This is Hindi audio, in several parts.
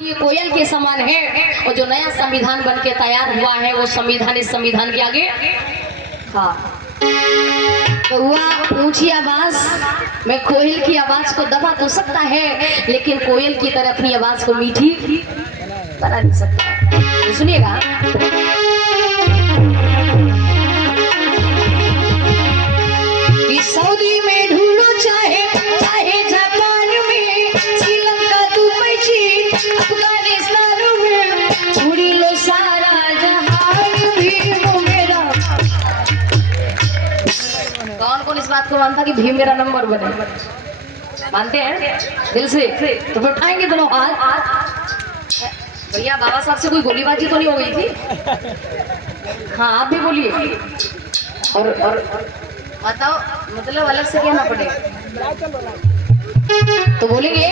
ये कोयल के समान है और जो नया संविधान बन के तैयार हुआ है वो संविधान इस संविधान के आगे हाँ तो हुआ ऊंची आवाज में कोयल की आवाज को दबा तो सकता है लेकिन कोयल की तरह अपनी आवाज को मीठी बना नहीं सकता। तो सुनिएगा कि सऊदी में ढूंढो चाहे चाहे जापान में श्रीलंका दुबई चीन अफगानिस्तान में उड़ी लो सारा जहान भीम मेरा। कौन कौन इस बात को मानता कि भीम मेरा नंबर बने? मानते हैं दिल से? तो फिर उठाएंगे दोनों हाथ। भैया बाबा साहब से कोई गोलीबाजी तो नहीं हो गई थी? हाँ आप भी बोलिए और बताओ मतलब अलग से कहना पड़ेगा तो बोलेंगे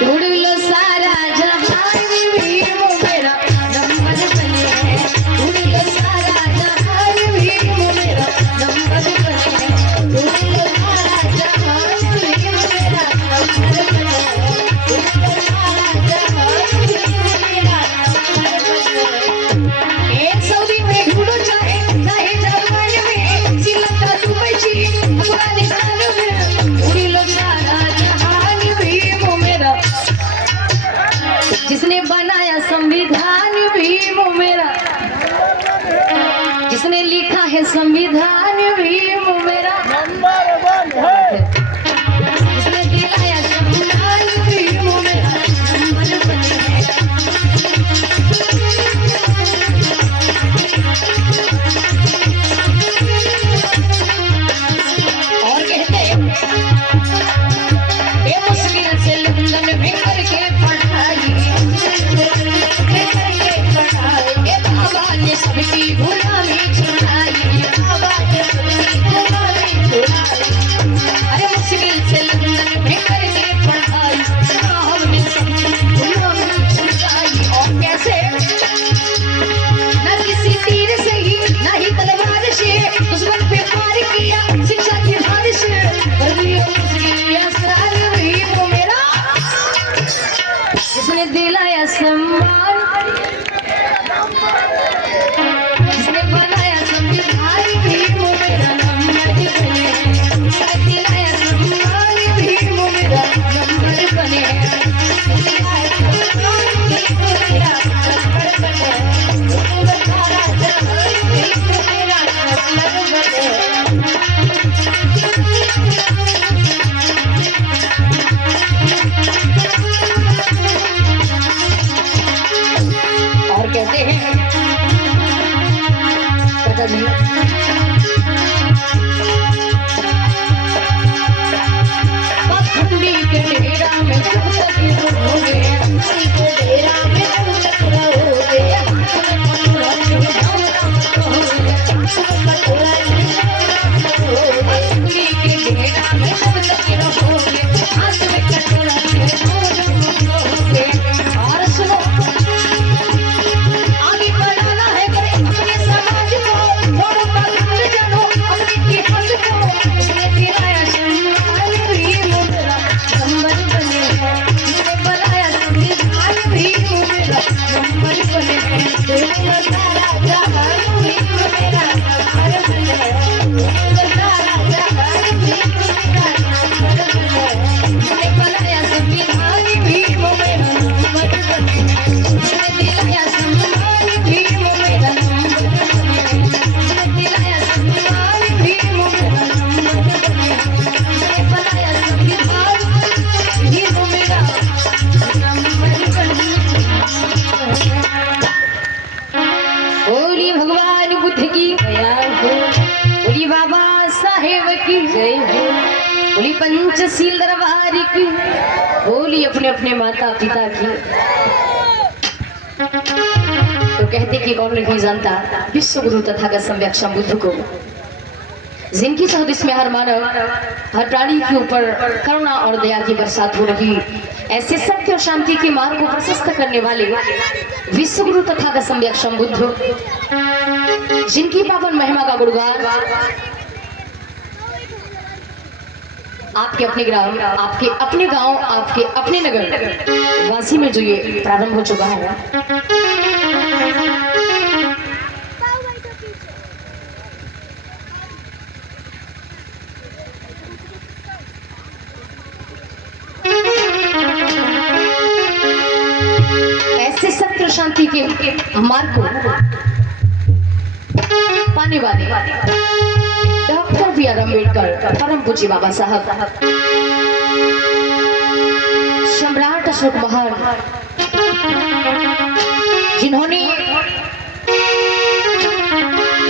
ढूंढ लो सारा जहान भीम मेरा नंबर बने है। ढूंढ लो सारा जहान भीम मेरा नंबर बने है। ढूंढ लो सारा जहान भीम मेरा नंबर बने है। ढूंढ लो सारा जहान भीम मेरा नंबर बने है। एक सऊदी में ढूंढो चाहे चाहे जापान में श्रीलंका दुबई चीन अफगानिस्तान में उड़ी लो सारा जहान भीम मेरा। जिसने बनाया संविधान भीम मेरा, जिसने लिखा है संविधान भीम मेरा, जिसने दिलाया संविधान भीम मेरा नंबर बने है। और कहते हैं ये मुश्किल से लंदन में करके पढ़ाई ये बाबा ने सबकी गुलामी छुड़ाई। बाबा ने सबकी गुलामी छुड़ाई। अरे मुश्किल से लंदन में करके पढ़ाई साहब ने सबकी गुलामी छुड़ाई। और कैसे न किसी तीर से ही न ही तलवार से दुश्मन पे वार किया शिक्षा की धार से कर दिया मुश्किल असरार भीम मेरा। जिसने दिलाया सम्मान जिसने बनाया संविधान भीम मेरा नंबर बने है। जिसने दिलाया सम्मान भीम मेरा नंबर बने है। दिलाया सम्मान भीम मेरा नंबर बने है। उनका सारा जहान भीम मेरा नंबर बने है। और कहते हैं चाचा जी पखंडी के डेरा में जब तक रहोगे पखंडी के डेरा में जब तक रहोगे हाथ में कटोरा पखंडी के डेरा में जब तक रहोगे हाथ में कटोरा रहोगे। और सुनो आगे बढ़ाना है करे अपने समाज को छोड़ो पाखंड जानो अपने इतिहास को। इसने दिलाया सम्मान भीम मेरा नंबर बने है। इसने बनाया संविधान भीम मेरा नंबर बने है। दुनिया सारा जहान भीम मेरा नंबर बने है। दुनिया सारा जहान भीम मेरा नंबर बने है। इसने बनाया संविधान भीम मेरा नंबर बने है। इसने दिलाया सम्मान भीम मेरा नंबर बने है। इसने दिलाया सम्मान भीम मेरा नंबर बने है। इसने बनाया संविधान भीम मेरा नंबर बने है। बोली भगवान बुद्ध की जय हो। बोली बाबा साहेब की जय हो। बोली पंचशील दरबार की। बोली अपने अपने माता पिता की। तो कहते कि कौन नहीं जानता विश्व गुरु तथागत सम्यक बुद्ध को, जिनकी सहदिश में हर मानव हर प्राणी के ऊपर करुणा और दया की बरसात हो रही। ऐसे सत्य और शांति के मार्ग को प्रशस्त करने वाले विश्व गुरु तथागत सम्यक बुद्ध, जिनकी पावन महिमा का गुणगान आपके अपने ग्राम, आपके अपने गांव, आपके अपने नगर वासी में जो ये प्रारंभ हो चुका है। ऐसे सत्य शांति के मार्ग को पाने वाले डॉक्टर बी आर अम्बेडकर, परम पूज्य बाबा साहब, सम्राट अशोक महान, जिन्होंने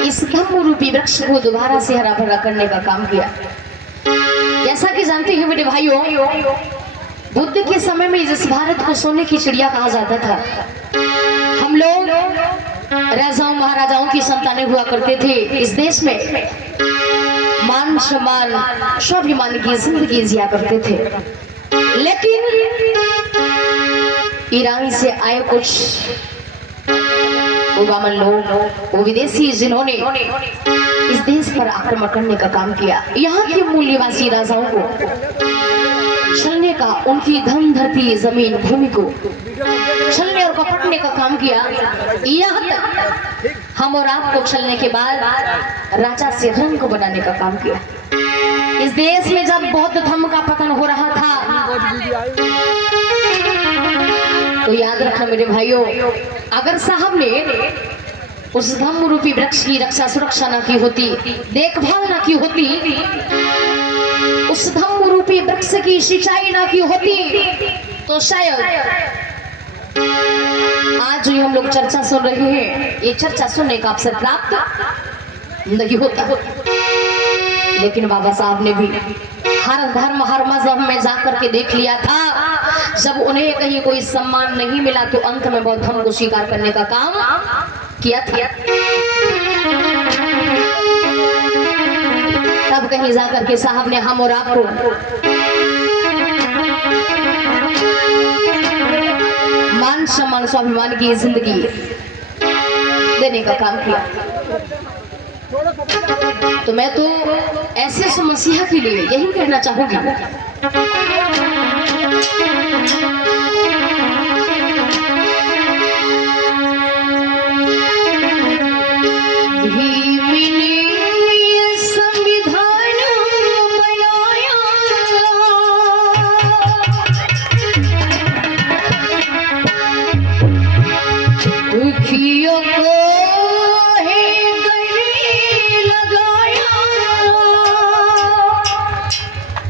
इस धम्म रूपी वृक्ष को दोबारा से हरा भरा करने का काम किया। जैसा कि जानते हैं मेरे भाइयों, बुद्ध के समय में इस भारत को सोने की चिड़िया कहा जाता था। हम लोग राजाओं महाराजाओं की संतानें हुआ करते थे। इस देश में मान सम्मान स्वाभिमान की जिंदगी जिया करते थे। लेकिन ईरान से आए कुछ उबामन लोग, वो विदेशी, जिन्होंने इस देश पर आक्रमण करने का काम किया, यहाँ के मूल निवासी राजाओं को छलने का, उनकी धन धरती जमीन भूमि को छलने और कपटने का काम किया। यहाँ तक हम और आपको छलने के बाद राजा से रंग को बनाने का काम किया। इस देश में जब बौद्ध धर्म का पतन हो रहा था, तो याद रखना मेरे भाइयों, अगर साहब ने उस धम्म रूपी वृक्ष की रक्षा सुरक्षा ना की होती, देखभाल ना की होती, उस धम्म रूपी वृक्ष की सिंचाई ना की होती, तो शायद आज जो हम लोग चर्चा सुन रहे हैं, ये चर्चा सुनने का अवसर प्राप्त नहीं होता। लेकिन बाबा साहब ने भी हर धर्म हर मजहब में जाकर के देख लिया था। जब उन्हें कहीं कोई सम्मान नहीं मिला, तो अंत में बौद्ध धर्म को स्वीकार करने का काम किया था। तब कहीं जाकर के साहब ने हम और आपको मान सम्मान स्वाभिमान की जिंदगी देने का काम किया। तो मैं तो ऐसे समस्या के लिए यही कहना चाहूंगी,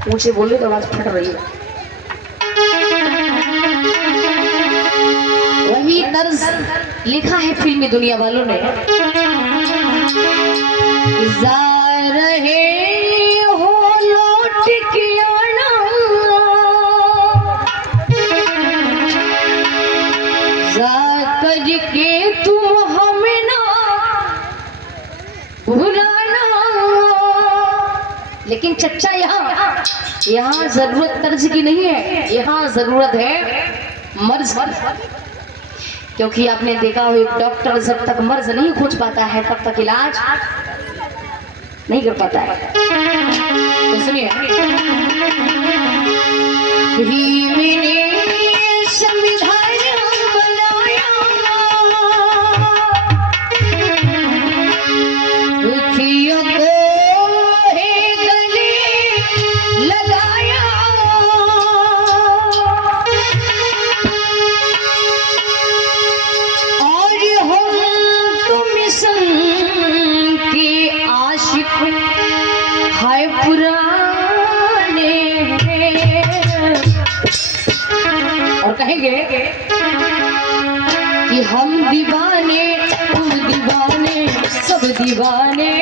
मुझे बोले तो आवाज फट रही है। वही तर्ज लिखा है फिल्मी दुनिया वालों ने, जा रहे हो लौट के आना, जा करके तुम हमें ना भुलाना। लेकिन चच्चा यहाँ जरूरत तर्ज की नहीं है, यहाँ जरूरत है मर्ज। क्योंकि आपने देखा हो, एक डॉक्टर जब तक मर्ज नहीं खोज पाता है, तब तक इलाज नहीं कर पाता है। तो सुनिए, संविधान बनाया, दुखियों को और कहेंगे कि हम दीवाने, तुम दीवाने, सब दीवाने।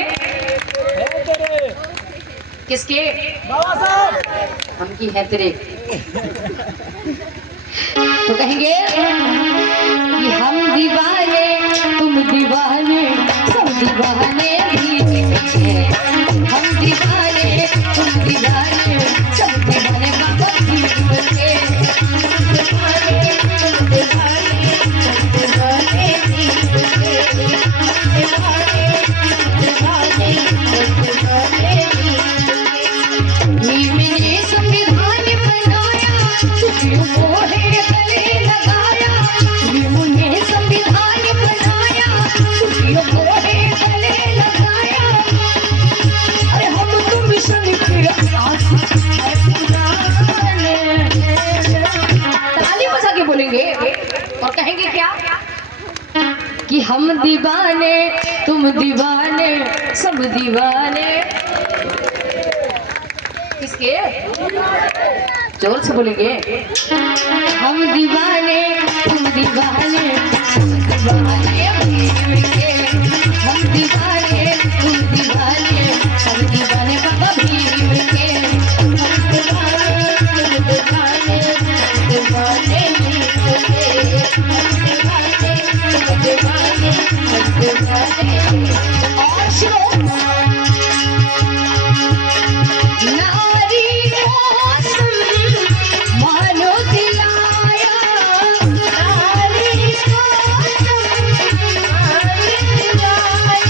किसके? बाबा साहब। हम की है तेरे। तो कहेंगे कि हम दीवाने, तुम दीवाने, सब दीवाने भी हैं। हम दीवाने, तुम दीवाने, सब दीवाने बाबा की बच्चे। He हम दीवाने तुम दीवाने सब दीवाने। किसके? जोर से बोलेंगे। हम दीवाने तुम दीवाने सब दीवाने। हम दीवाने तुम दीवाने सब दीवाने बाबा भीम के। हम दीवाने तुम दीवाने दीवाने भीम के। हम दीवाने तुम दीवाने सब दीवाने। और सुनो, नारी को मानो दिलाया, नारी को दिलाया,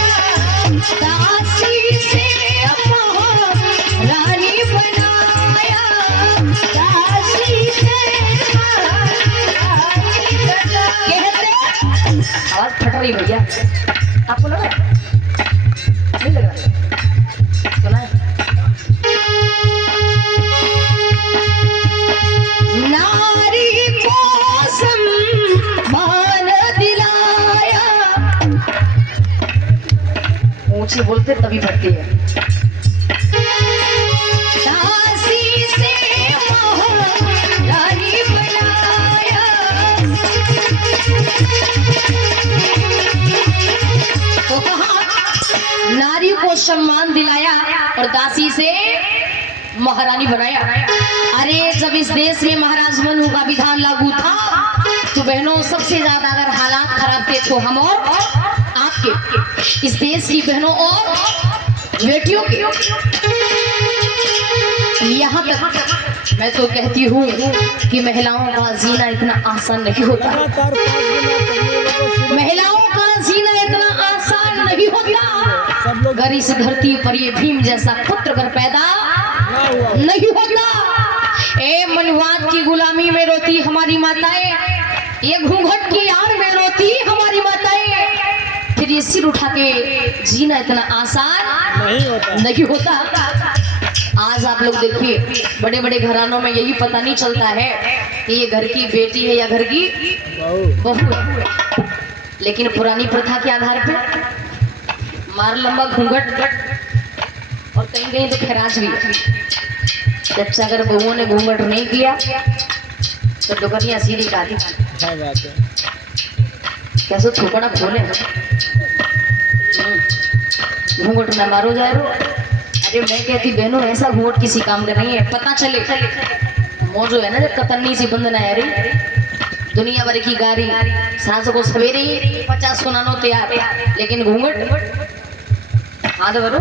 दासी से रानी बनाया, दासी से रानी बनाया। आवाज फट रही भैया, आपको लग रहा है? नहीं लग रहा? सुना है? नारी को सम्मान दिलाया। ऊंची बोलते तभी फटती है। दासी से महारानी बनाया। तो कहा नारी को सम्मान दिलाया और दासी से महारानी बनाया। अरे जब इस देश में महाराज मनु का विधान लागू था तो बहनों सबसे ज्यादा अगर हालात खराब थे तो हम और आपके, इस देश की बहनों और बेटियों के। यहाँ तक मैं तो कहती हूँ कि महिलाओं का जीना इतना आसान नहीं होता। महिलाओं का जीना इतना आसान नहीं होता। अगर इस धरती पर ये भीम जैसा पुत्र अगर पैदा नहीं होता। ए मनवाद की गुलामी में रोती हमारी माताएं, ये घूंघट की आड़ में रोती हमारी माताएं, फिर ये सिर उठा के जीना इतना आसान नहीं होता। आज आप लोग देखिए बड़े बड़े घरानों में यही पता नहीं चलता है कि ये घर की बेटी है या घर की बहू है। लेकिन पुरानी प्रथा के आधार पे मार लंबा घूंघट और कहीं कहीं तो खैराज भी। अच्छा अगर बहुओं ने घूंघट नहीं किया तो डुकरियां सीधी काटी। कैसे थोपड़ा खोले घूंघट में मारो जाए रो। अरे मैं कहती बहनों ऐसा घूंघट किसी काम का नहीं है। पता चले वो जो है ना जब कतरनी सी बंधना है रे दुनिया भर की गाड़ी सांस को सवेरे 50 सुनानो तैयार, लेकिन घूंघट हाथ भरो।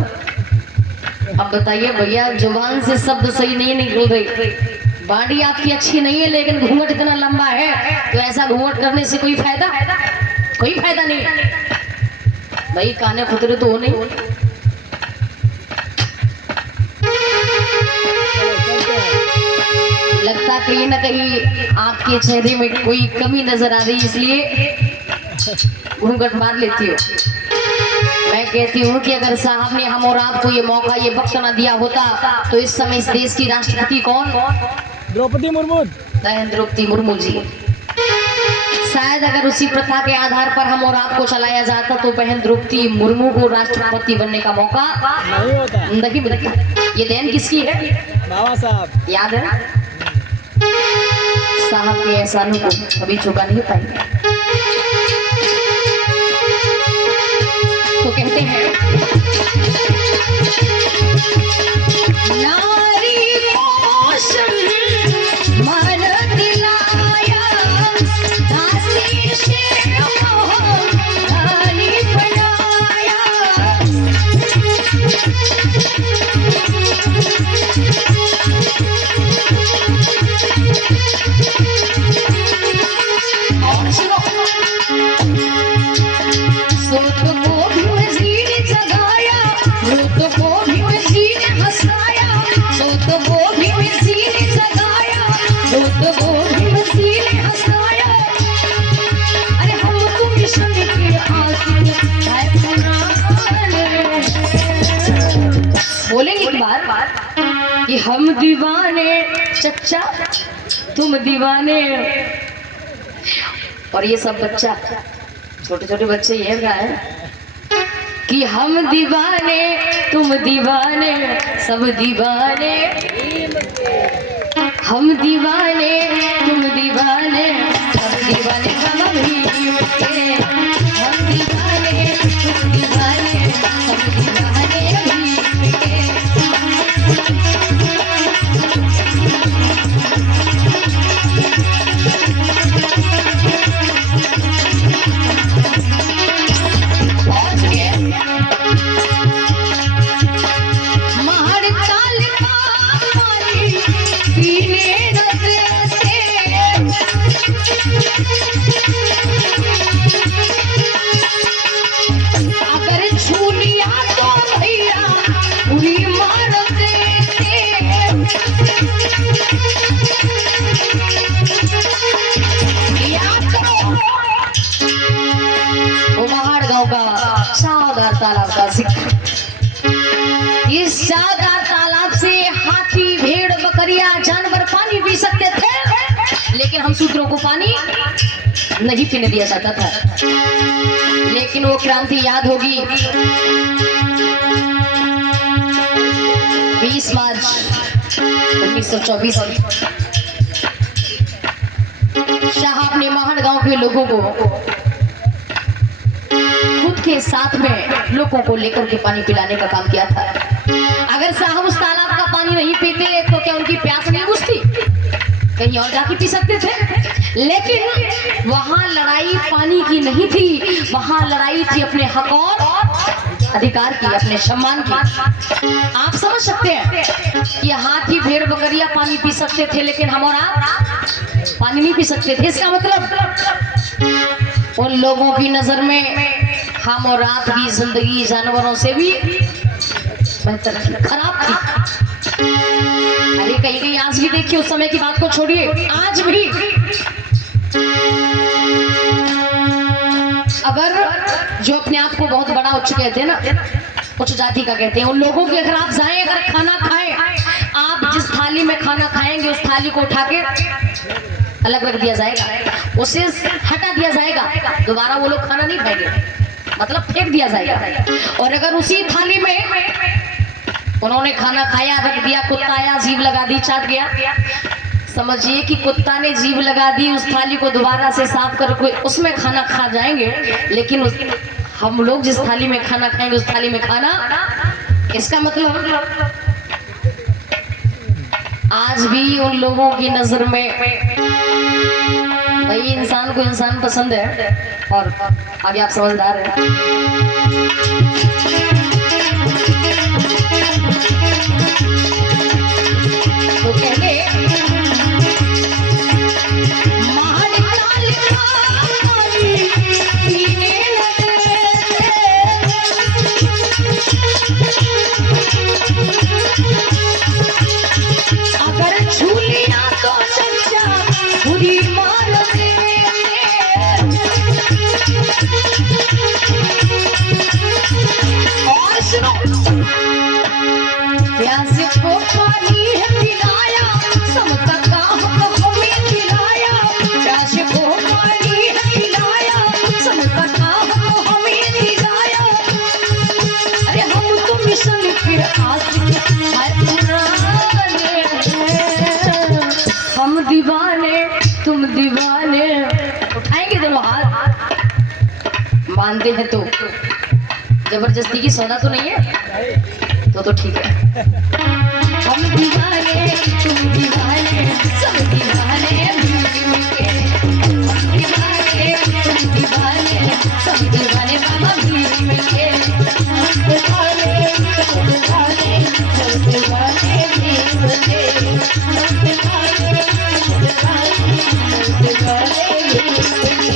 अब बताइए भैया जुबान से शब्द सही नहीं निकल रही, बॉडी आपकी अच्छी नहीं है लेकिन घूंघट इतना लंबा है तो ऐसा घूंघट करने से कोई फायदा नहीं भाई। काने खुतरे तो हो नहीं। लगता कहीं ना कहीं आपके चेहरे में कोई कमी नजर आ रही इसलिए घूंघट मार लेती हो। मैं कहती हूँ कि अगर साहब ने हम और आपको ये मौका ये वक्त न दिया होता तो इस समय इस देश की राष्ट्रपति कौन? द्रौपदी मुर्मू। द्रौपदी मुर्मू जी। शायद अगर उसी प्रथा के आधार पर हम और आपको चलाया जाता तो बहन द्रौपदी मुर्मू को राष्ट्रपति बनने का मौका नहीं मिलता। ये देन किसकी है? बाबा साहब। याद है साहब के एहसानों को कभी चुका नहीं पाएंगे। तो कहते हैं नारी को सम्मान दिलाया, दासी से महारानी बनाया। और सुनो सोच को भी वजीर जगाया, रूप को भी वजीर हंसाया। सोच को भी वजीर जगाया, रूप को भी वजीर हंसाया। अरे हम तो मिशन के आशिक है पुराने। बोलेंगे एक बार कि हम दीवाने चच्चा तुम दीवाने। और ये सब बच्चा छोटे छोटे बच्चे ये गाए कि हम दीवाने तुम दीवाने सब दीवाने, हम दीवाने तुम दीवाने सब दीवाने हम भीम के, हम दीवाने तुम दीवाने सब दीवाने भीम के। शाहदार तालाब का जिक्र। इस शाहदार तालाब से हाथी भेड़ बकरियां जानवर पानी पी सकते थे, लेकिन हम शूद्रों को पानी नहीं पीने दिया जाता था। लेकिन वो क्रांति याद होगी 20 मार्च 1924 शाह अपने महान गांव के लोगों को खुद के साथ में लोगों को लेकर के पानी पिलाने का काम किया था। अगर साहब उस तालाब का पानी नहीं पीते तो क्या उनकी प्यास नहीं बुझती? कहीं और जाके पी सकते थे। लेकिन वहां लड़ाई पानी की नहीं थी, वहां लड़ाई थी अपने हक और अधिकार की, अपने सम्मान की। आप समझ सकते हैं कि हाथी भेड़ बकरियां पानी पी सकते थे, लेकिन हम और आप पानी नहीं पी सकते थे। इसका मतलब उन लोगों की नजर में हम और आप की जिंदगी जानवरों से भी बेहतर थी, खराब थी। अरे कहीं कहीं आज भी देखिए, उस समय की बात को छोड़िए, आज भी अगर जो अपने आप को बहुत बड़ा उच्च कहते हैं ना, उच्च जाति का कहते हैं, उन लोगों के अगर आप जाएं, अगर खाना खाएं, आप जिस थाली में खाना खाएंगे उस थाली को उठा के अलग रख दिया जाएगा, उसे हटा दिया जाएगा, दोबारा वो लोग खाना नहीं खाएंगे, मतलब फेंक दिया जाएगा। और अगर उसी थाली में उन्होंने खाना खाया, रख दिया, कुत्ता आया, जीभ लगा दी, चाट गया, समझिए कि कुत्ता ने जीभ लगा दी, उस थाली को दोबारा से साफ करके उसमें खाना खा जाएंगे, लेकिन हम लोग जिस थाली में खाना खाएंगे उस थाली में खाना। इसका मतलब आज भी उन लोगों की नजर में भाई इंसान को इंसान पसंद है, और आगे आप समझदार हैं। तो कहते प्यासे को पानी है पिलाया, समता का हक हमें दिलाया, प्यासे को पानी है पिलाया, समता का हक हमें दिलाया। अरे हम तो मिशन फिर आशिक हम दीवाने तुम दीवाने। उठाएंगे दोनों हाथ, मानते हैं तो जबरदस्ती की सौदा तो नहीं है, तो ठीक है। हम दीवाने तुम दीवाने सब दीवाने मिलके, हम दीवाने तुम दीवाने सब दीवाने बाबा मिलके, हम दीवाने तुम दीवाने सब दीवाने मिलके, हम दीवाने तुम दीवाने सब दीवाने मिलके।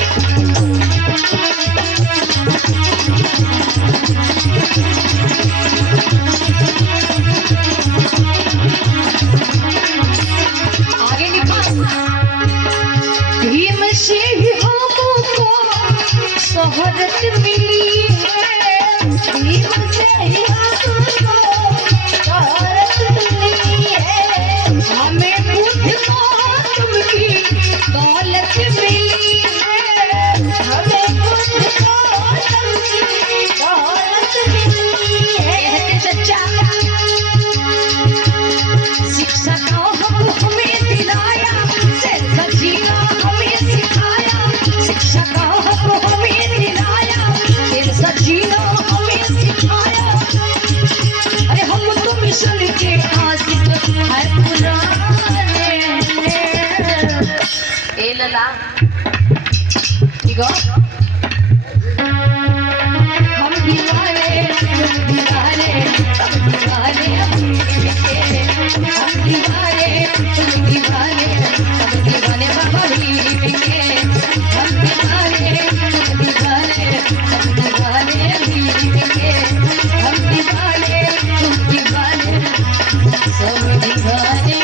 आगे लिखा भीम से ही हमको शोहरत मिली है, भीम से ही हमको शोहरत मिली है, हमें बुद्ध गौतम की दौलत मिली है, हमें बुद्ध गो हम दीवाने तुम दीवाने सब दीवाने अपनी के हम दीवाने तुम दीवाने सब दीवाने बाबा बीवी के हम दीवाने तुम दीवाने सब दीवाने बीवी के हम दीवाने तुम दीवाने सब दीवाने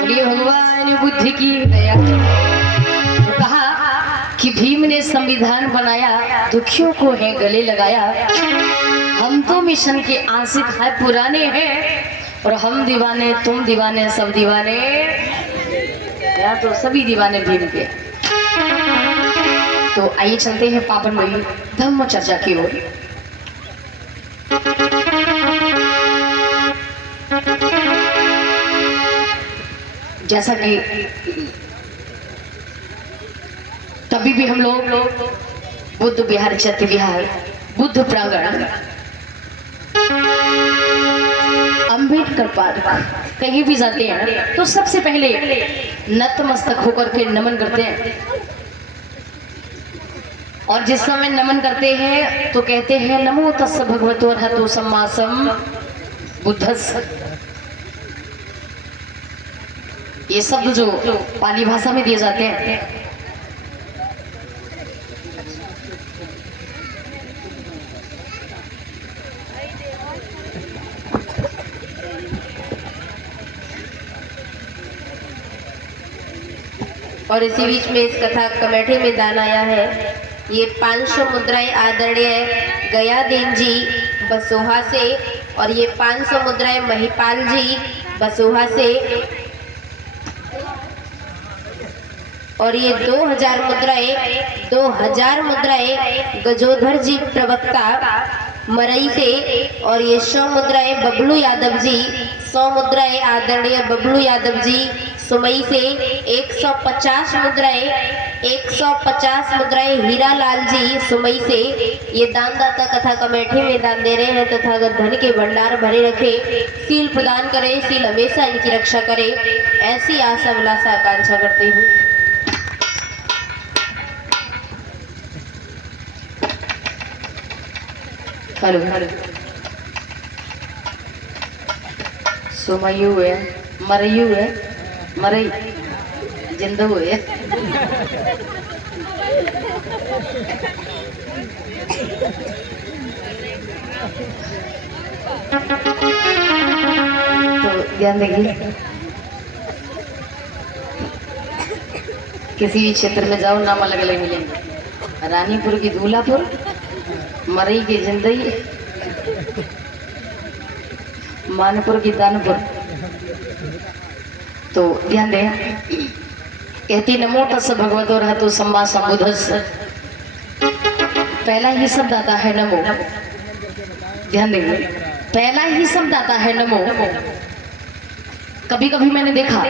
बोलिए भगवान बुद्ध की दया। तो कहा कि भीम ने संविधान बनाया, दुखियों को है गले लगाया। हम तो मिशन के आशिक है पुराने हैं और हम दीवाने तुम दीवाने सब दीवाने, या तो सभी दीवाने भीम के। तो आइए चलते हैं पावन वही धम्म चर्चा की ओर। जैसा कि तभी भी हम लोग बुद्ध विहार चैत्य विहार बुद्ध प्रांगण अम्बेडकर पार्क कहीं भी जाते हैं तो सबसे पहले नतमस्तक होकर के नमन करते हैं। और जिस समय नमन करते हैं तो कहते हैं नमो तस्स भगवतो अरहतो सम्मा सम्बुद्धस्स। ये शब्द जो पाली भाषा में दिए जाते हैं। और इसी बीच में इस कथा कमेटी में दान आया है। ये 500 मुद्राएं आदरणीय गयादीन जी बसोहा से और ये 500 मुद्राएं महिपाल जी बसोहा से और ये 2000 मुद्राएं गजोधर जी प्रवक्ता मरई से और ये 100 मुद्राएं बबलू यादव जी, 100 मुद्राएं आदरणीय बबलू यादव जी सुमई से, 150 मुद्राएं हीरा लाल जी सुमई से। ये दानदाता कथा कमेटी में दान दे रहे हैं तथा अगर धन के भंडार भरे रखे, सील प्रदान करे, सील हमेशा इनकी रक्षा करे, ऐसी आशा विलासा आकांक्षा करती हूँ। हेलो सुमयू है, मरयू है, मरई जिंदा हुए। तो ध्यान देखिए, किसी भी क्षेत्र में जाओ नाम अलग अलग मिलेंगे। रानीपुर की दूल्हापुर, मरई की जिंदई, मानपुर की दानपुर। तो ध्यान दें, कहती नमो तस्स भगवतो अरहतो सम्मा सम्बुद्धस्स। पहला ही शब्द आता है नमो। ध्यान देंगे, पहला ही शब्द आता है नमो। कभी कभी मैंने देखा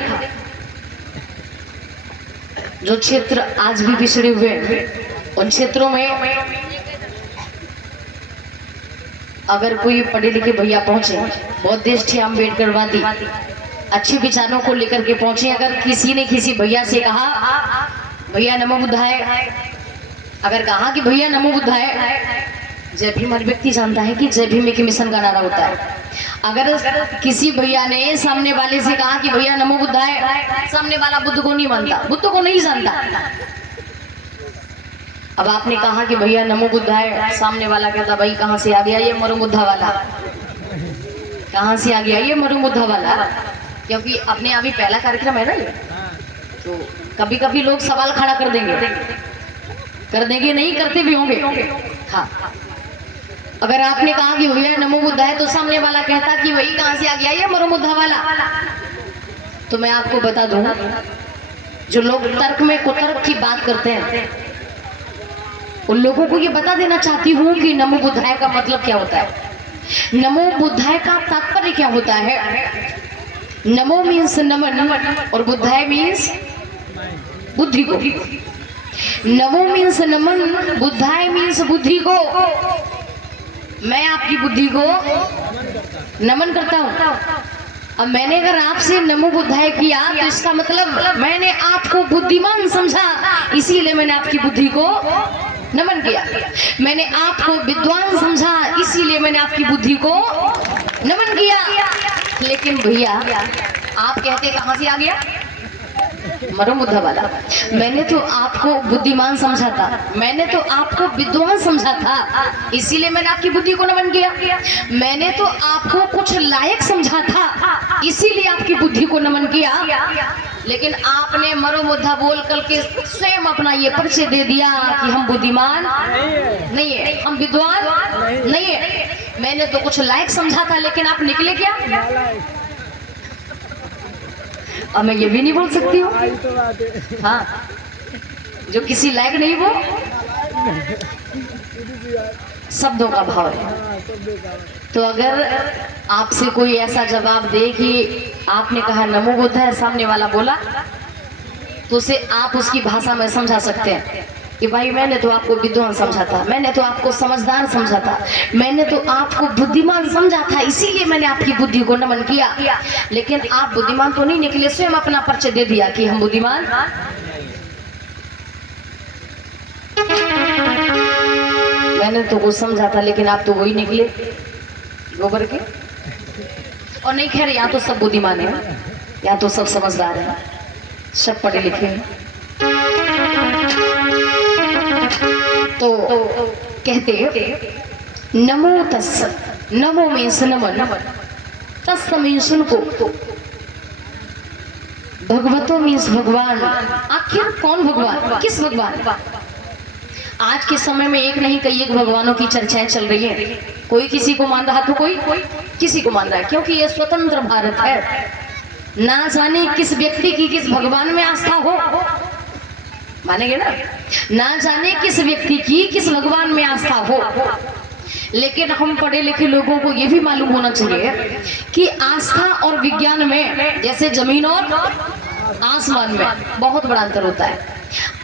जो क्षेत्र आज भी पिछड़े हुए हैं, उन क्षेत्रों में अगर कोई पढ़े लिखे भैया पहुंचे, बहुत देश थे अम्बेडकरवादी, अच्छे विचारों को लेकर के पहुंचे, अगर किसी ने किसी भैया से कहा भैया नमो बुद्धाय, अगर कहा कि भैया नमो बुद्धाय, जय भीम हर व्यक्ति जानता है कि जय भीम एक मिशन का नारा होता है। अगर किसी भैया ने सामने वाले से कहा कि भैया नमो बुद्धाय, सामने वाला बुद्ध को नहीं मानता, बुद्ध को नहीं जानता। अब आपने कहा कि भैया नमो बुद्धाय, सामने वाला कहता भाई कहाँ से आ गया ये मरु बुद्धा वाला, कहाँ से आ गया ये मरु बुद्धा वाला, क्योंकि अपने अभी पहला कार्यक्रम है ना ये। तो कभी कभी लोग सवाल खड़ा कर देंगे, नहीं करते भी होंगे। हाँ, अगर आपने कहा कि भैया नमो बुद्धा है तो सामने वाला कहता कि वही कहाँ से आ गया ये मरु बुद्धा वाला। तो मैं आपको बता दूं, जो लोग तर्क में कुतर्क की बात करते हैं, उन लोगों को ये बता देना चाहती हूँ कि नमो बुद्धाय का मतलब क्या होता है। नमो बुद्धाय का तात्पर्य क्या होता है। नमो मीन्स नमन और बुद्धाय मीन्स बुद्धि को। नमो मीन्स नमन, बुद्धाय मीन्स बुद्धि को। मैं आपकी बुद्धि को नमन करता हूँ। अब मैंने अगर आपसे नमो बुद्धाय किया तो इसका मतलब मैंने आपको बुद्धिमान समझा, इसीलिए मैंने आपकी बुद्धि को नमन किया। मैंने आपको विद्वान समझा, इसीलिए मैंने आपकी बुद्धि को नमन किया। लेकिन भैया आप कहते कहां से आ गया? मरो बुद्धा वाला। मैंने तो आपको बुद्धिमान समझा था, मैंने तो आपको विद्वान समझा था, इसीलिए मैंने आपकी बुद्धि को नमन किया। मैंने तो आपको कुछ लायक समझा था, इसीलिए आपकी बुद्धि को नमन किया। लेकिन आपने मरो बुद्धा बोल करके स्वयं अपना ये परिचय दे दिया कि हम बुद्धिमान नहीं है, हम विद्वान नहीं है। मैंने तो कुछ लायक समझा था, लेकिन आप निकले क्या? अब मैं ये भी नहीं बोल सकती हूँ, हाँ, जो किसी लायक नहीं वो शब्दों का भाव है। तो अगर आपसे कोई ऐसा जवाब दे कि आपने कहा नमो बुद्ध है, सामने वाला बोला, तो उसे आप उसकी भाषा में समझा सकते हैं कि भाई मैंने तो आपको विद्वान समझा था, मैंने तो आपको समझदार समझा था, मैंने तो आपको बुद्धिमान समझा था, इसीलिए मैंने आपकी बुद्धि को नमन किया। लेकिन आप बुद्धिमान तो नहीं निकले, स्वयं अपना परिचय दे दिया कि हम बुद्धिमान। मैंने तो कुछ समझा था, लेकिन आप तो वही निकले गोबर के। और नहीं, खैर यहाँ तो सब बुद्धिमान है, यहाँ तो सब समझदार है, सब पढ़े लिखे हैं। तो कहते नमो तस्, नमो मीन्स नमन, तस् मीन्स उनको, भगवतो मीन्स भगवान। आखिर कौन भगवान, किस भगवान? आज के समय में एक नहीं कई एक भगवानों की चर्चाएं चल रही हैं। कोई किसी को मान रहा तो कोई किसी को मान रहा है, क्योंकि ये स्वतंत्र भारत है। ना जाने किस व्यक्ति की किस भगवान में आस्था हो, मानेंगे ना जाने किस व्यक्ति की किस भगवान में आस्था हो। लेकिन हम पढ़े लिखे लोगों को यह भी मालूम होना चाहिए कि आस्था और विज्ञान में जैसे जमीन और आसमान में बहुत बड़ा अंतर होता है।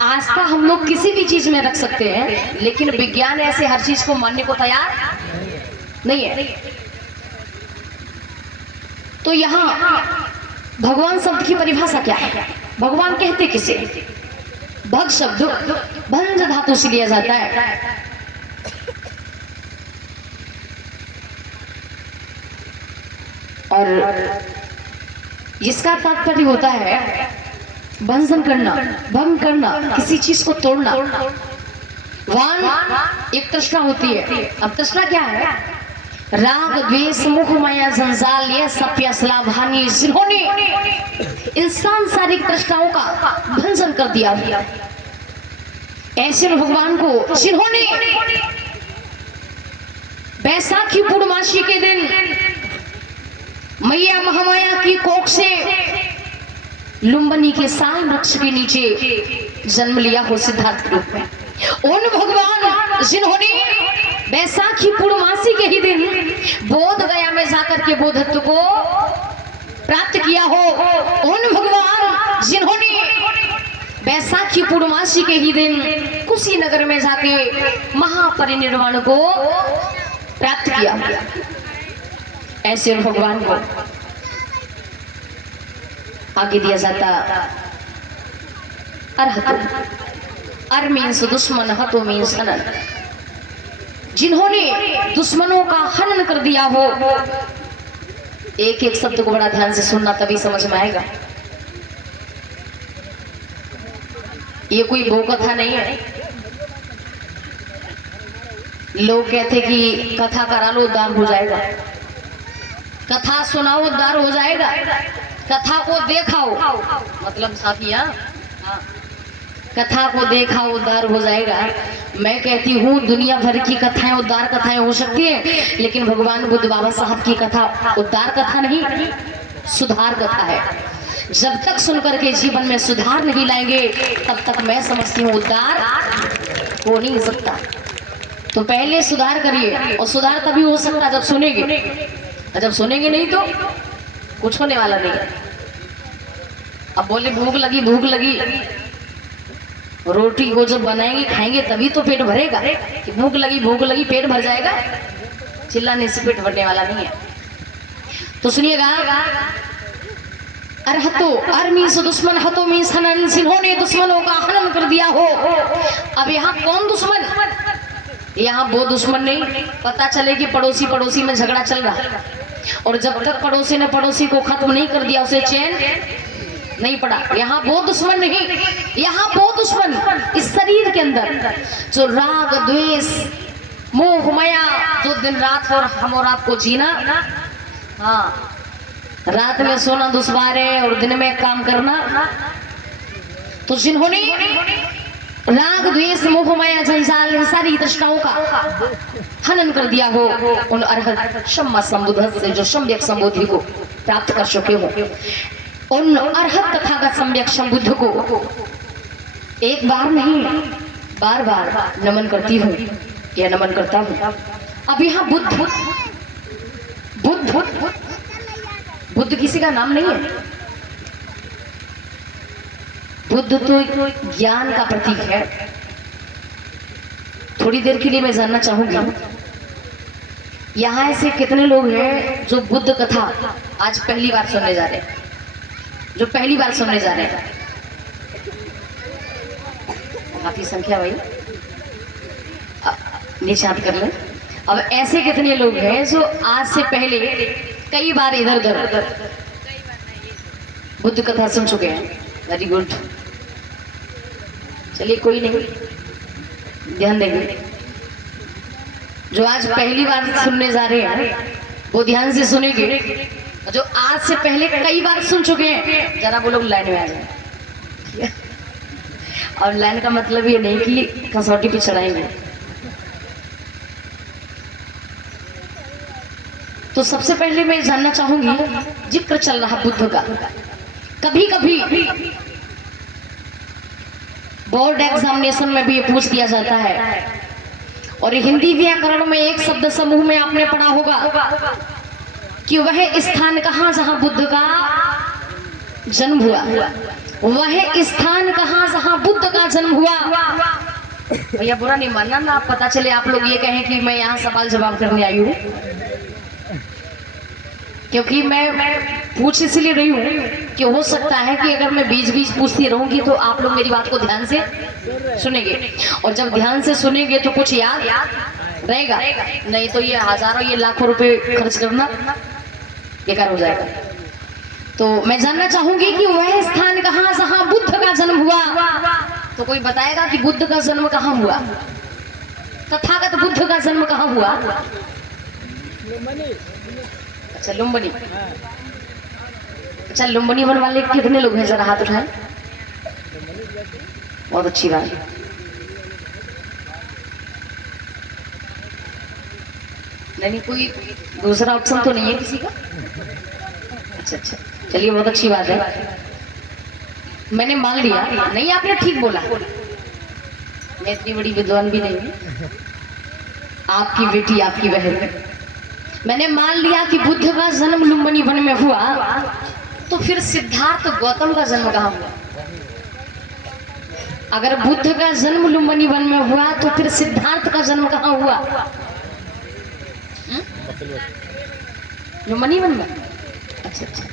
आस्था हम लोग किसी भी चीज में रख सकते हैं, लेकिन विज्ञान ऐसे हर चीज को मानने को तैयार नहीं है। तो यहाँ भगवान शब्द की परिभाषा क्या है? भगवान कहते किसे? भग शब्द भंज धातु से लिया जाता है। और इसका तात्पर्य होता है भंजन करना, भंग करना, किसी चीज को तोड़ना। वान एक तृष्णा होती है। अब तृष्णा क्या है? राग द्वेष मोह माया जंजाल ये सब प्यासलाभानी, जिन्होंने इन सांसारिक तृष्णाओं का भंजन कर दिया। ऐसे भगवान को जिन्होंने बैसाखी पूर्णमासी के दिन मैया महामाया की कोख से लुम्बनी के साल वृक्ष के नीचे जन्म लिया हो सिद्धार्थ के रूप में, उन भगवान जिन्होंने बैसाखी पूर्णमासी के ही दिन बोध गया में जाकर के बोधत्व को प्राप्त किया हो, उन भगवान जिन्होंने बैसाखी पूर्णमासी के ही दिन कुशीनगर में जाके महापरिनिर्वाण को प्राप्त किया। ऐसे भगवान को आगे दिया जाता अरहत। अर मीन्स दुश्मन, हतो मीन्स हनन। जिन्होंने दुश्मनों का हनन कर दिया हो। एक एक शब्द को बड़ा ध्यान से सुनना, तभी समझ में आएगा। ये कोई वो कथा नहीं है। लोग कहते कि कथा करा लो उद्धार हो जाएगा, कथा सुनाओ उद्धार हो जाएगा, कथा को देखाओ, मतलब साथियां कथा को देखा उद्धार हो जाएगा। मैं कहती हूँ दुनिया भर की कथाएं उद्धार कथाएं हो सकती हैं, लेकिन भगवान बुद्ध बाबा साहब की कथा उद्धार कथा नहीं, सुधार कथा है। जब तक सुनकर के जीवन में सुधार नहीं लाएंगे, तब तक मैं समझती हूँ उद्धार हो नहीं सकता। तो पहले सुधार करिए, और सुधार तभी हो सकता जब सुनेंगे। जब सुनेंगे नहीं तो कुछ होने वाला नहीं है। अब बोले भूख लगी, भूख लगी, रोटी को जब बनाएंगे खाएंगे तभी तो पेट भरेगा। कि भूख लगी पेट भर जाएगा, चिल्लाने से पेट भरने वाला नहीं है। तो सुनिएगा, अरहतो मीन्स दुश्मन, हतो मीन्स हनन, जिन्होंने दुश्मनों का हनन कर दिया हो। अब यहाँ कौन दुश्मन? यहाँ वो दुश्मन नहीं, पता चले कि पड़ोसी पड़ोसी में झगड़ा चल रहा और जब तक पड़ोसी ने पड़ोसी को खत्म नहीं कर दिया उसे चैन नहीं पड़ा। यहाँ वो दुश्मन नहीं, यहाँ वो दुश्मन इस शरीर के अंदर जो राग द्वेष मोह माया, जो दिन रात और हम और आपको जीना, हाँ रात में सोना दुश्वार है और दिन में काम करना। तो जिन्होंने राग द्वेष मोह माया जंजाल सारी तृष्णाओं का हनन कर दिया हो, उन अरहत शम्मा संबुद्ध से जो सम्यक संबोधि को प्राप्त कर चुके हो, उन अरहत तथागत सम्यक संबुद्ध को एक बार नहीं बार बार नमन करती हूँ या नमन करता हूँ। अब यहाँ बुद्ध बुद्ध बुद्ध किसी का नाम नहीं है। बुद्ध तो ज्ञान का प्रतीक है। थोड़ी देर के लिए मैं जानना चाहूंगी, यहाँ ऐसे कितने लोग हैं जो बुद्ध कथा आज पहली बार सुनने जा रहे हैं, जो पहली बार सुनने जा रहे हैं? काफी संख्या भाई, नीचे हाथ कर ले। अब ऐसे कितने लोग हैं जो आज से पहले कई बार इधर उधर बुद्ध कथा सुन चुके हैं? वेरी गुड, चलिए कोई नहीं, ध्यान देंगे। जो आज पहली बार सुनने जा रहे हैं वो ध्यान से सुनेंगे, जो आज से पहले कई बार सुन चुके हैं जरा वो लोग लाइन में आ जाए। और लाइन का मतलब ये नहीं कि कसौटी पे चढ़ाएंगे। तो सबसे पहले मैं जानना चाहूंगी, जिक्र चल रहा बुद्ध का, कभी कभी बोर्ड एग्जामिनेशन में भी ये पूछ दिया जाता है और हिंदी व्याकरण में एक शब्द समूह में आपने पढ़ा होगा कि वह स्थान कहाँ जहां बुद्ध का जन्म हुआ, वह स्थान कहाँ जहां बुद्ध का जन्म हुआ। भैया बुरा नहीं मानना ना, आप पता चले आप लोग ये कहें कि मैं यहाँ सवाल जवाब करने आई हूँ, क्योंकि मैं पूछ इसलिए रही हूँ कि हो सकता है कि अगर मैं बीच बीच पूछती रहूंगी तो आप लोग मेरी बात को ध्यान से सुनेंगे, और जब ध्यान से सुनेंगे तो कुछ याद रहेगा, नहीं तो ये हजारों ये लाखों रुपए खर्च करना बेकार हो जाएगा। तो मैं जानना चाहूंगी कि वह स्थान कहाँ जहाँ बुद्ध का जन्म हुआ। तो कोई बताएगा कि बुद्ध का जन्म कहाँ हुआ, तथागत बुद्ध का जन्म कहाँ हुआ? अच्छा लुम्बनी। अच्छा लुम्बनी वन वाले कितने लोग हैं, जरा हाथ उठाएं। बहुत अच्छी बात। नहीं कोई दूसरा ऑप्शन तो नहीं है किसी का? अच्छा अच्छा चलिए बहुत अच्छी बात है, मैंने मान लिया। नहीं आपने ठीक बोला, मैं इतनी बड़ी विद्वान भी नहीं हूँ, आपकी बेटी आपकी बहन। मैंने मान लिया कि बुद्ध का जन्म लुम्बिनी वन में हुआ, तो फिर सिद्धार्थ गौतम का जन्म कहाँ हुआ? अगर बुद्ध का जन्म लुम्बिनी वन में हुआ तो फिर सिद्धार्थ का जन्म कहाँ हुआ? लुम्बिनी वन में। अच्छा अच्छा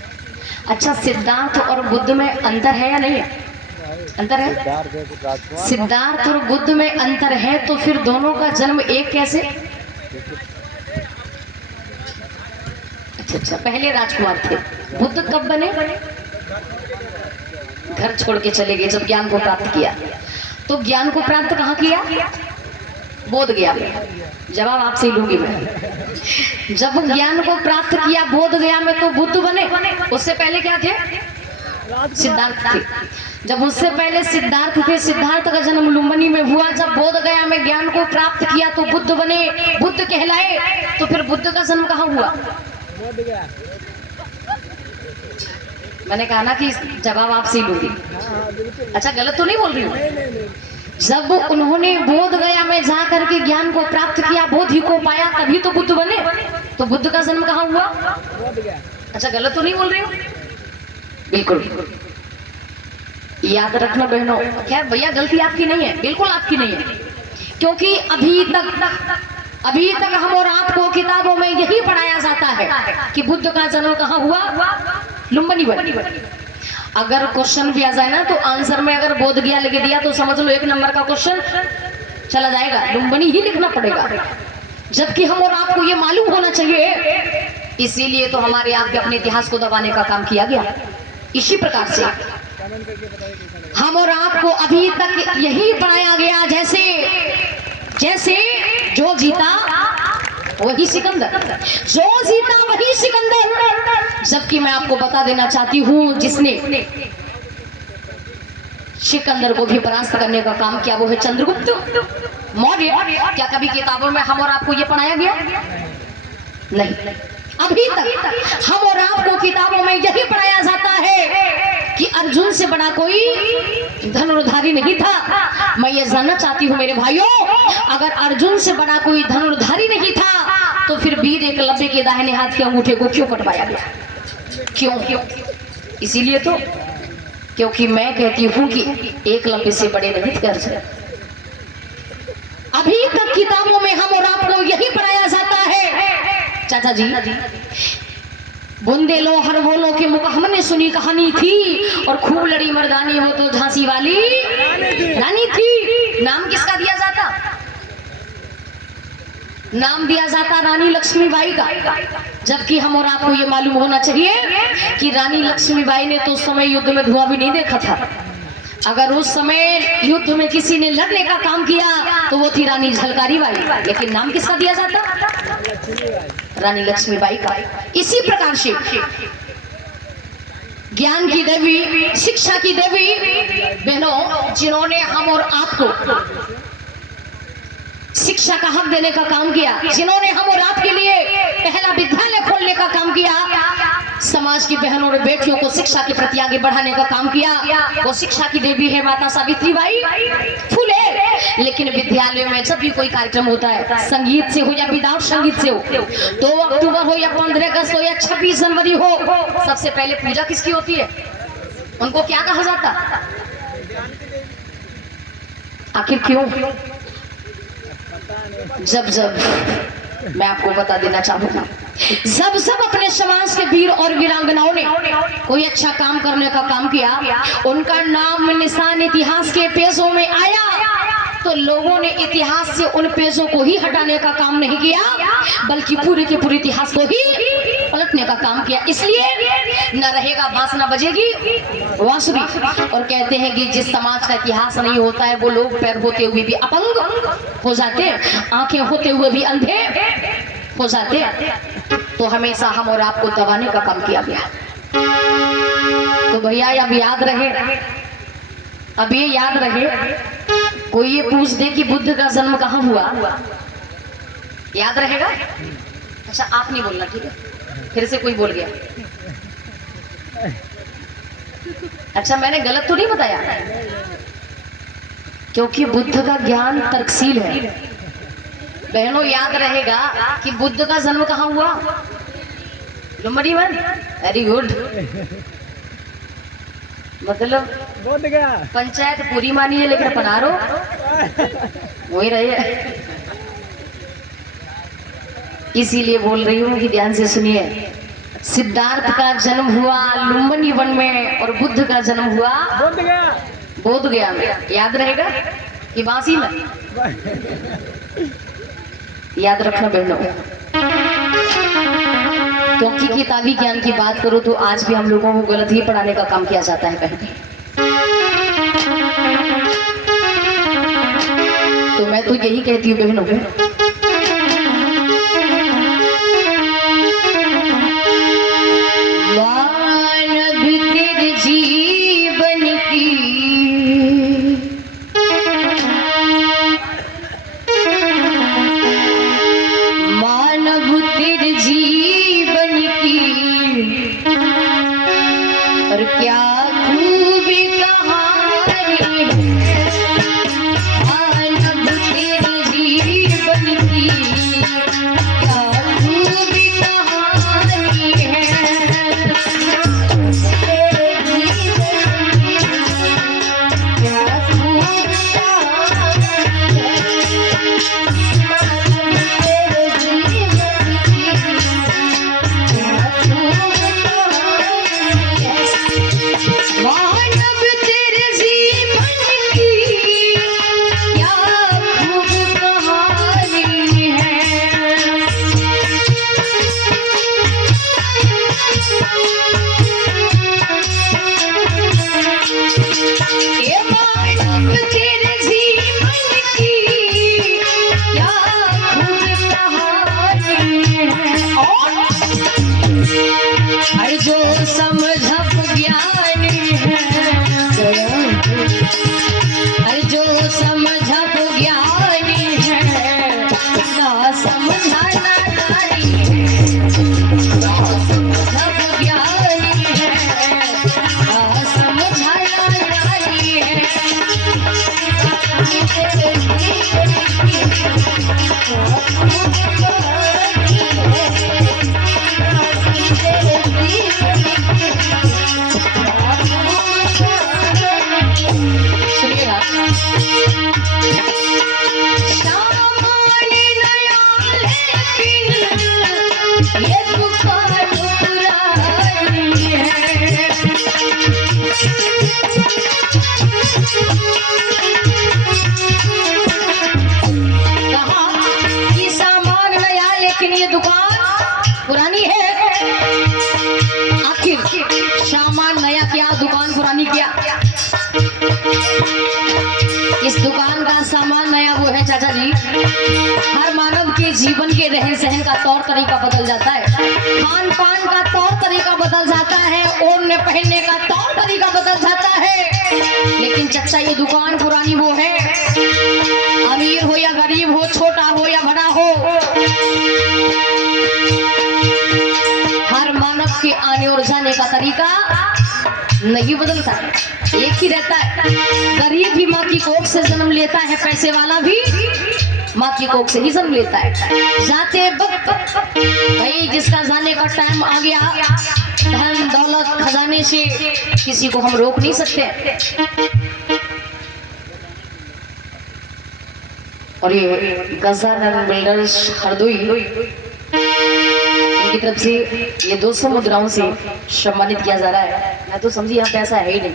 अच्छा, सिद्धार्थ और बुद्ध में अंतर है या नहीं है? अंतर है। सिद्धार्थ और बुद्ध में अंतर है, तो फिर दोनों का जन्म एक कैसे? अच्छा पहले राजकुमार थे, बुद्ध कब बने? घर छोड़ के चले गए जब ज्ञान को प्राप्त किया। तो ज्ञान को प्राप्त कहाँ किया? बोध गया में। जवाब आपसे ही लूंगी मैं। जब ज्ञान को प्राप्त किया बोध गया में तो बुद्ध बने। उससे पहले क्या थे? सिद्धार्थ थे। जब उससे पहले सिद्धार्थ थे, सिद्धार्थ का जन्म लुम्बिनी में हुआ। जब बोध गया में ज्ञान को प्राप्त किया तो बुद्ध बने, बुद्ध कहलाए। तो फिर बुद्ध का जन्म कहाँ हुआ? मैंने कहा ना कि जवाब आपसे ही लूंगी। अच्छा गलत तो नहीं बोल रही हूँ? जब उन्होंने बोध गया में जा करके ज्ञान को प्राप्त किया, बोध ही को पाया, तभी तो बुद्ध बने। तो बुद्ध का जन्म कहाँ हुआ? अच्छा गलत तो नहीं बोल रही हूँ? बिल्कुल याद रखना बहनों। खैर भैया गलती आपकी नहीं है, बिल्कुल आपकी नहीं है, क्योंकि अभी तक हम और आपको किताबों में यही पढ़ाया जाता है कि बुद्ध का जन्म कहाँ हुआ? लुम्बिनी वन। अगर क्वेश्चन भी आ जाए ना तो आंसर में अगर बोध गया लिख दिया तो समझ लो 1 नंबर का क्वेश्चन चला जाएगा, लुम्बनी ही लिखना पड़ेगा। जबकि हम और आपको ये मालूम होना चाहिए, इसीलिए तो हमारे आपके अपने इतिहास को दबाने का काम किया गया। इसी प्रकार से हम और आपको अभी तक यही पढ़ाया गया, जैसे जो जीता वही सिकंदर, जो जीता वही सिकंदर। जबकि मैं आपको बता देना चाहती हूँ, जिसने सिकंदर को भी परास्त करने का काम किया वो है चंद्रगुप्त मौर्य। क्या कभी किताबों में हम और आपको ये पढ़ाया गया? नहीं। अभी तक हम और आपको किताबों में यही पढ़ाया जाता है कि अर्जुन से बड़ा कोई धनुर्धारी नहीं था। मैं ये जानना चाहती हूँ मेरे भाइयों, अगर अर्जुन से बड़ा कोई धनुर्धारी नहीं था तो फिर वीर एकलव्य के दाहिने हाथ के अंगूठे को क्यों कटवाया गया? क्यों? इसीलिए तो क्योंकि मैं कहती हूँ कि एकलव्य से बड़े नहीं थे अर्जुन। अभी तक किताबों में हम और आपको यही पढ़ाया जाता है। चाचा जी, बुंदेलो हर बोलो के मुख हमने सुनी कहानी थी, और खूब लड़ी मर्दानी वो तो झांसी वाली रानी थी। नाम किसका दिया जाता? नाम दिया जाता रानी लक्ष्मीबाई का। जबकि हम और आपको ये मालूम होना चाहिए कि रानी लक्ष्मीबाई ने तो उस समय युद्ध में धुआं भी नहीं देखा था। अगर उस समय युद्ध में किसी ने लड़ने का काम किया तो वो थी रानी झलकारी बाई, लेकिन नाम किसका दिया जाता? रानी लक्ष्मीबाई का। इसी प्रकार से ज्ञान की देवी, शिक्षा की देवी बहनों, जिन्होंने हम और आपको शिक्षा का हक देने का काम किया, जिन्होंने हम और आपके लिए पहला विद्यालय खोलने का काम किया, समाज की बहनों और बेटियों को शिक्षा के प्रति आगे बढ़ाने का काम किया, वो शिक्षा की देवी है माता सावित्रीबाई फुले। लेकिन विद्यालय में जब भी कोई कार्यक्रम होता है, संगीत से हो या विदाउट संगीत से हो, 2 अक्टूबर हो या 15 अगस्त हो या 26 जनवरी हो, सबसे पहले पूजा किसकी होती है? उनको क्या कहा जाता? आखिर क्यों? जब मैं आपको बता देना चाहूंगा, जब अपने समाज के वीर और वीरांगनाओं ने कोई अच्छा काम करने का काम किया, उनका नाम निशान इतिहास के पेजों में आया, तो लोगों ने इतिहास से उन पेजों को ही हटाने का काम नहीं किया, बल्कि पूरे के पूरे इतिहास को ही पलटने का काम किया। इसलिए न रहेगा बांस न बजेगी बांसुरी। और कहते हैं कि जिस समाज का इतिहास नहीं होता है वो लोग पैर होते हुए भी अपंग हो जाते हैं, आंखें होते हुए भी अंधे हो जाते हैं। तो हमेशा हम और आपको दबाने का काम किया गया। तो भैया अब याद रहे, अब ये याद रहे, कोई ये पूछ दे कि बुद्ध का जन्म कहाँ हुआ, याद रहेगा? अच्छा आप नहीं बोलना, ठीक है? फिर से कोई बोल गया। अच्छा मैंने गलत तो नहीं बताया? क्योंकि बुद्ध का ज्ञान तर्कशील है। बहनों याद रहेगा कि बुद्ध का जन्म कहाँ हुआ? लुम्बनी वन। Very good. मतलब पंचायत पूरी मानी है लेकिन अपनारो वही रहे। इसीलिए बोल रही हूँ कि ध्यान से सुनिए। सिद्धार्थ का जन्म हुआ लुम्बनी वन में और बुद्ध का जन्म हुआ बोध गया में। याद रहेगा कि बांसी में? याद रखना बहनों, क्योंकि किताबी ज्ञान की बात करूं तो आज भी हम लोगों को गलत ही पढ़ाने का काम किया जाता है बहन। तो मैं तो यही कहती हूँ बहनों, मानव तेरे जीवन की और क्या खूबी कहानी, मानव तेरे जीवन ये मानव तेरे जीवन की क्या खूब कहानी है। और हर जो समझ ज्ञानी है, हर जो समझ ज्ञानी है, ना समझाना नारी है, ना समझ ज्ञानी है, ना समझाना नारी है। सुनिएगा। सामान नया लेकिन ये दुकान पुरानी है। कहा कि सामान नया लेकिन ये दुकान पुरानी है। आखिर सामान नया क्या, दुकान पुरानी क्या? इस दुकान का सामान नया वो है चाचा जी, हर मानव के जीवन के रहन सहन का तौर तरीका बदल जाता है, खान पान का तौर तरीका बदल जाता है, ओढ़ने पहनने का तौर तरीका बदल जाता है। लेकिन चाचा ये दुकान पुरानी वो है, अमीर हो या गरीब हो, छोटा हो या बड़ा हो, हर मानव के आने और जाने का तरीका नहीं बदलता, एक ही रहता है। गरीब भी माँ की कोख से जन्म लेता है, पैसे वाला भी माँ की कोख से ही जन्म लेता है। जाते वक्त भाई जिसका जाने का टाइम आ गया, धन दौलत खजाने से किसी को हम रोक नहीं सकते। और ये गजानन बिल्डर्स हरदोई की तरफ से ये 200 मुद्राओं से सम्मानित किया जा रहा है। मैं तो समझी यहाँ पैसा है ही नहीं।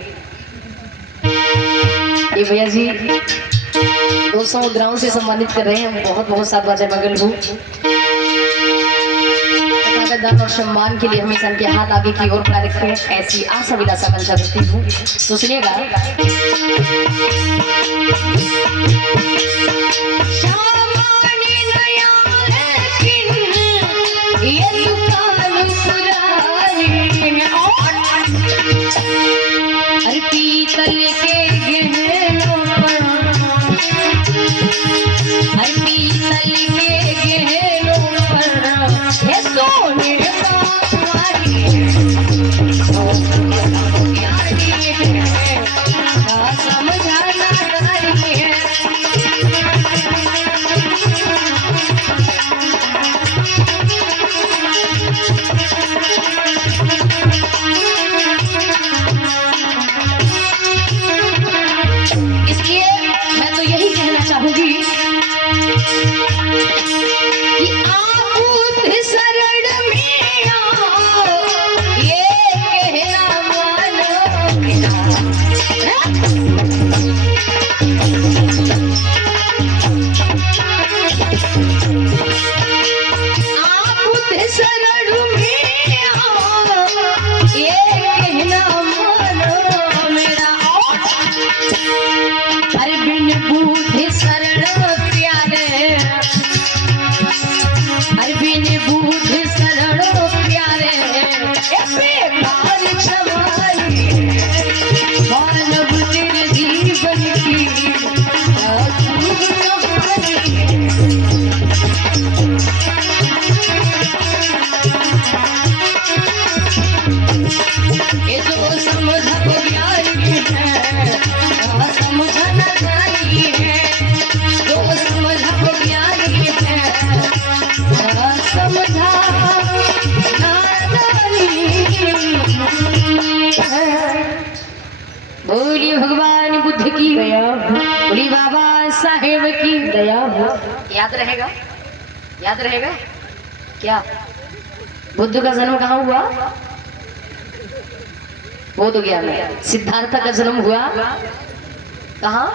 ये भैया जी 200 मुद्राओं से सम्मानित कर रहे हैं, बहुत बहुत साथ बाजा मगल हूँ। दान और सम्मान के लिए हमेशा इनके हाथ आगे की ओर खड़ा रखें, ऐसी आशा विलासा मंशा करती हूँ। तो सुनिएगा। ये दुकान पुरानी है। और अरे पीतल के गहनों पर, अरे पीतल के गहनों पर ये सोने का मारी है, ना समझाना नारी है। इसलिए मैं तो यही कहना चाहूंगी कि आप बुद्ध शरण में आओ, ये कहना मानो मेरा। आप बुद्ध शरण में आओ, ये कहना मानो मेरा। अरे बिन बुद्धि शरण प्यारे, अरे बिन बुद्धि शरण प्यारे, बेकार छवाई मानव तेरे जीवन की अद्भुत कहानी। ये जो समझ ज्ञानी है, समझना नारी है, जो समझ ज्ञानी है, समझा बोली भगवान बुद्ध की दया, बोली बाबा साहेब की दया। याद रहेगा, याद रहेगा क्या? बुद्ध का जन्म कहाँ हुआ? वो तो गया मैं। सिद्धार्थ का जन्म हुआ कहाँ?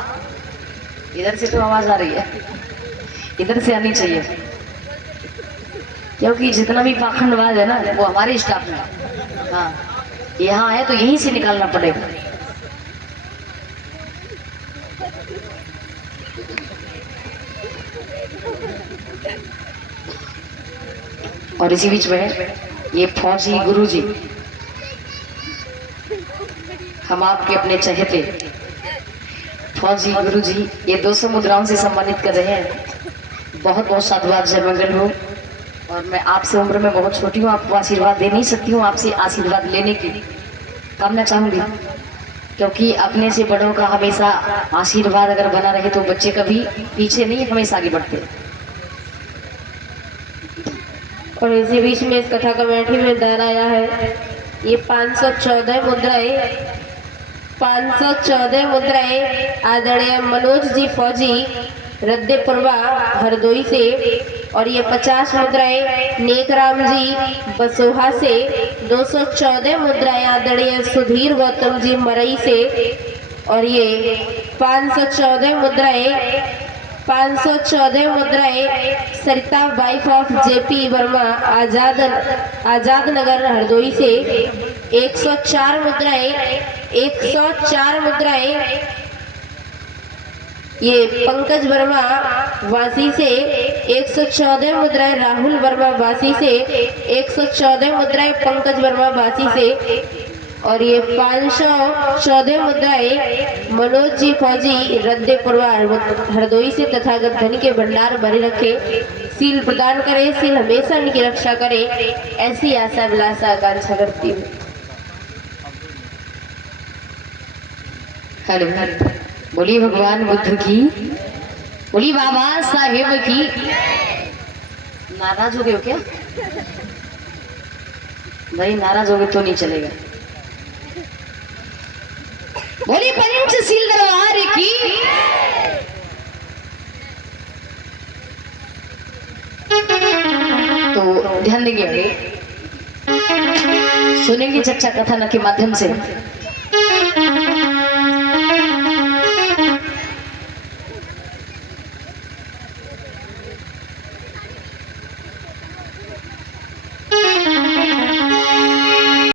इधर से तो आवाज आ रही है, इधर से आनी चाहिए, क्योंकि जितना भी पाखंडवाद है ना वो हमारे स्टाफ में। हाँ, यहाँ है तो यहीं से निकालना पड़ेगा। और इसी बीच में ये फौजी गुरुजी, हम आपके अपने चहेते फौजी गुरुजी ये 200 मुद्राओं से सम्मानित कर रहे हैं। बहुत बहुत साधुवाद, जय मंगल हो। और मैं आपसे उम्र में बहुत छोटी हूँ, आपको आशीर्वाद दे नहीं सकती हूँ, आपसे आशीर्वाद लेने की कामना चाहूंगी, क्योंकि अपने से बड़ों का हमेशा आशीर्वाद अगर बना रहे तो बच्चे कभी पीछे नहीं, हमेशा आगे बढ़ते। और इसी बीच में इस कथा कमेटी में दर आया है ये 514 मुद्राएं आदरणीय मनोज जी फौजी रद्देपुरवा हरदोई से, और ये 50 मुद्राएं नेकराम जी बसोहा से, 214 मुद्राएं आदरणीय सुधीर गौतम जी मरई से, और ये 514 मुद्राएं सरिता wife of JP Verma Azad Nagar Hardoi से, 104 मुद्राएं ये पंकज वर्मा वासी से, 114 मुद्राएं राहुल वर्मा वासी से, 114 मुद्राएं पंकज वर्मा वासी से, और ये 514 मुद्राएं मनोज जी फौजी रद्देपुरवा हरदोई से तथागत धन के भंडार भरे रखे, सील प्रदान करे, सील हमेशा इनकी रक्षा करे, ऐसी आशा विलासा आकांक्षा करती हूँ। हेलो, बोली भगवान बुद्ध की, बोली बाबा साहेब की। नाराज हो गए हो क्या भाई? नाराज हो गए तो नहीं चलेगा। बोली पंचशील दरबार की। तो ध्यान देंगे, सुनेंगे चर्चा कथन के माध्यम से